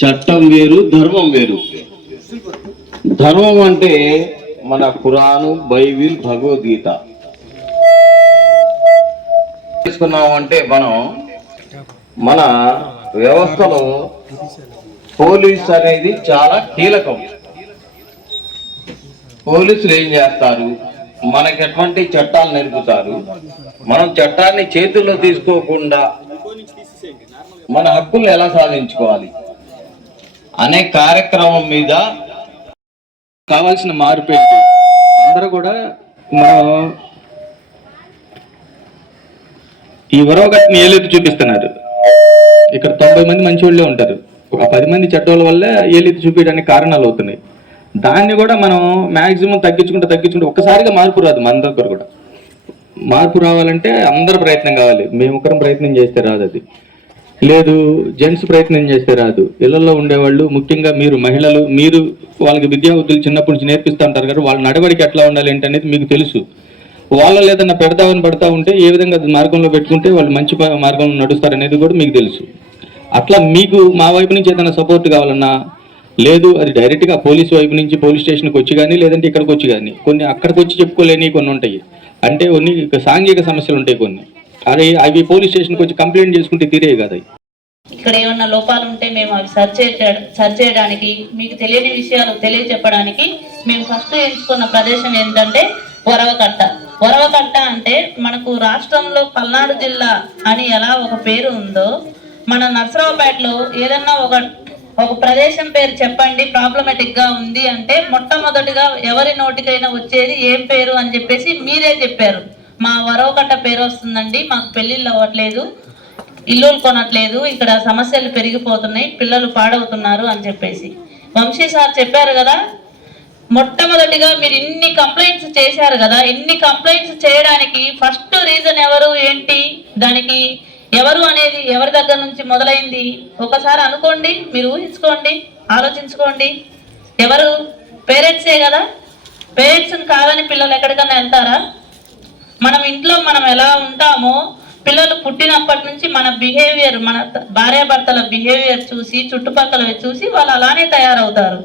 చట్టం వేరు, ధర్మం వేరు. ధర్మం అంటే మన ఖురాను, బైబిల్, భగవద్గీత తీసుకున్నామంటే మన వ్యవస్థలో పోలీస్ అనేది చాలా కీలకం. పోలీసులు ఏం చేస్తారు, మనకి ఎటువంటి చట్టాలు నేర్పుతారు, మనం చట్టాన్ని చేతుల్లో తీసుకోకుండా మన హక్కుల్ని ఎలా సాధించుకోవాలి అనే కార్యక్రమం మీద కావాల్సిన మార్పు ఏంటి. అందరూ కూడా మనం ఈ వరవగట్టుని ఏలెత్తి చూపిస్తున్నారు. ఇక్కడ 90 మంది మంచి వాళ్ళే ఉంటారు, ఒక 10 మంది చెడ్డోళ్ళ వల్ల ఏలెత్తి చూపించడానికి కారణాలు అవుతున్నాయి. దాన్ని కూడా మనం మ్యాక్సిమం తగ్గించుకుంటే ఒక్కసారిగా మార్పు రాదు. మన దగ్గర కూడా మార్పు రావాలంటే అందరు ప్రయత్నం కావాలి. మేము ఒకరం ప్రయత్నం చేస్తే రాదు, అది లేదు జెంట్స్ ప్రయత్నం చేస్తే రాదు. ఇళ్లలో ఉండేవాళ్ళు, ముఖ్యంగా మీరు మహిళలు, మీరు వాళ్ళకి విద్యాబుద్ధులు చిన్నప్పటి నుంచి నేర్పిస్తూ ఉంటారు కదా, వాళ్ళ నడవడికి ఎట్లా ఉండాలి ఏంటనేది మీకు తెలుసు. వాళ్ళు లేదన్నా పెడతామని పడతా ఉంటే ఏ విధంగా మార్గంలో పెట్టుకుంటే వాళ్ళు మంచి మార్గంలో నడుస్తారనేది కూడా మీకు తెలుసు. అట్లా మీకు మా వైపు నుంచి ఏదైనా సపోర్ట్ కావాలన్నా, లేదు అది డైరెక్ట్గా పోలీసు వైపు నుంచి పోలీస్ స్టేషన్కి వచ్చి కానీ, లేదంటే ఇక్కడికి వచ్చి కానీ, కొన్ని అక్కడికి వచ్చి చెప్పుకోలేని కొన్ని ఉంటాయి, అంటే కొన్ని సాంఘిక సమస్యలు ఉంటాయి కొన్ని, అవి పోలీస్ స్టేషన్కి వచ్చి కంప్లైంట్ చేసుకుంటే తీరే కదా. ఇక్కడ ఏమన్నా లోపాలు ఉంటే మేము అవి సర్చ్ చేయడానికి, మీకు తెలియని విషయాలు తెలియచెప్పడానికి మేము ఫస్ట్ ఎంచుకున్న ప్రదేశం ఏంటంటే వరవకట్ట. వరవకట్ట అంటే మనకు రాష్ట్రంలో పల్నాడు జిల్లా అని ఎలా ఒక పేరు ఉందో, మన నర్సరావుపేటలో ఏదన్నా ఒక ప్రదేశం పేరు చెప్పండి ప్రాబ్లమేటిక్ గా ఉంది అంటే మొట్టమొదటిగా ఎవరి నోటికైనా వచ్చేది ఏం పేరు అని చెప్పేసి మీరే చెప్పారు. మా వరవకట్ట పేరు వస్తుందండి, మాకు పెళ్లిళ్ళు అవ్వట్లేదు, ఇల్లులు కొనట్లేదు, ఇక్కడ సమస్యలు పెరిగిపోతున్నాయి, పిల్లలు పాడవుతున్నారు అని చెప్పేసి వంశీ సార్ చెప్పారు కదా. మొట్టమొదటిగా మీరు ఇన్ని కంప్లైంట్స్ చేశారు కదా, ఇన్ని కంప్లైంట్స్ చేయడానికి ఫస్ట్ రీజన్ ఎవరు ఏంటి, దానికి ఎవరు అనేది ఎవరి దగ్గర నుంచి మొదలైంది ఒకసారి అనుకోండి, మీరు ఊహించుకోండి, ఆలోచించుకోండి. ఎవరు? పేరెంట్సే కదా. పేరెంట్స్ని కాదని పిల్లలు ఎక్కడికన్నా వెళ్తారా? మనం ఇంట్లో మనం ఎలా ఉంటామో పిల్లలు పుట్టినప్పటి నుంచి మన బిహేవియర్, మన భార్యాభర్తల బిహేవియర్ చూసి, చుట్టుపక్కల చూసి వాళ్ళు అలానే తయారవుతారు.